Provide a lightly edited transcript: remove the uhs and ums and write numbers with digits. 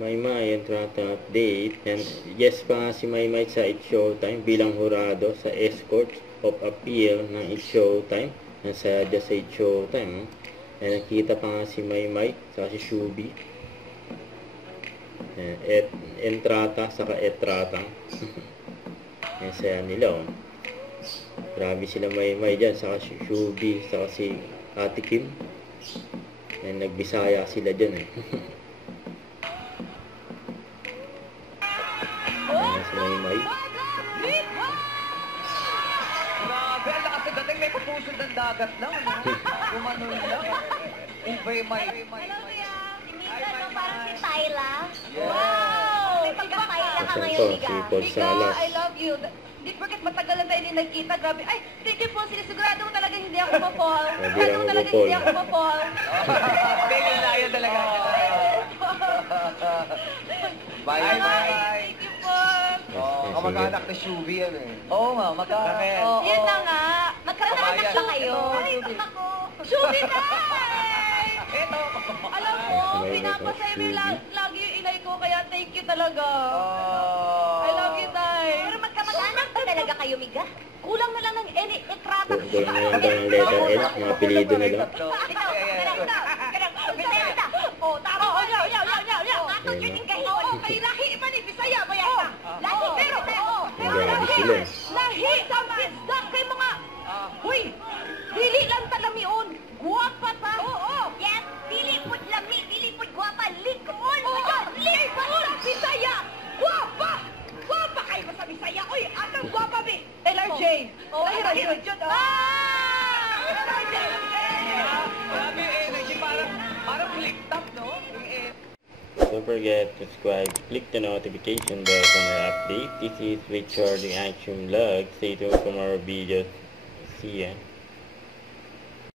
Maymay, entrata update. And yes pa nga si Maymay sa It's Showtime bilang hurado sa Escorts of Appeal ng It's Showtime. Nasa dyan sa It's Showtime. And nakita pa nga si Maymay sa si Shubi. Entrata saka etrata. Yan saya nila oh. Grabe sila Maymay dyan. Saka si Shubi, saka si Ate Kim. And nagbisaya sila dyan eh. Ayan si Maymay. Grabe, ang lakas ng dating. May papusod ng dagat lang. Gumanon lang. May Hello, Kuya. Minsan mo parang si Tyla. Yeah. Wow! Pagka-Tyla ka ngayon, Si Miga. Paul Mika, Salas. I love you. Di porket matagal na tayo din nagkita, grabe. Ay, thank you po, sinisigurado mo talaga hindi ako ma-fall. Hindi Sigurado lang mo talaga ma-fall. hindi ako ma-fall. Tingnan na yun talaga. Bye, bye. Thank you po. Kamag-anak na Shubi yan eh. Oo nga, magkakaroon. Oo. Yan na nga. Magkakaanak ba kayo? Ay, ako. Shubi na! Alam mo, pinapasaya mo lagi yung inay ko, kaya thank you talaga. I love you, Tay. Pero magkamag-anak ba talaga kayo, Miga? Kulang na lang ng etrata. Kulang na lang daw ng letter S, mga apelido na lang. Oh, tama. Oo, yaw. Ato yun yung kahit. Oo, kay lahi man ni Bisaya ba yan? Lahi, Pero Grabe sila eh. lahi sa isda kay mga, huy, dili lang talamion, guwapa pa. Oo. Yes, dili pud lami, dili pud guwapa, likon. Oo, likon, Bisaya, guwapa. Guwapa kayo sa Bisaya. Uy, atang guwapa, bi. LRJ. Oh, LRJ. LRJ. Grabe yung energy, parang click-top, no? Yung Don't forget to subscribe, click the notification bell for more update. This is Richard the Action Vlog. Stay tuned for more videos. See ya.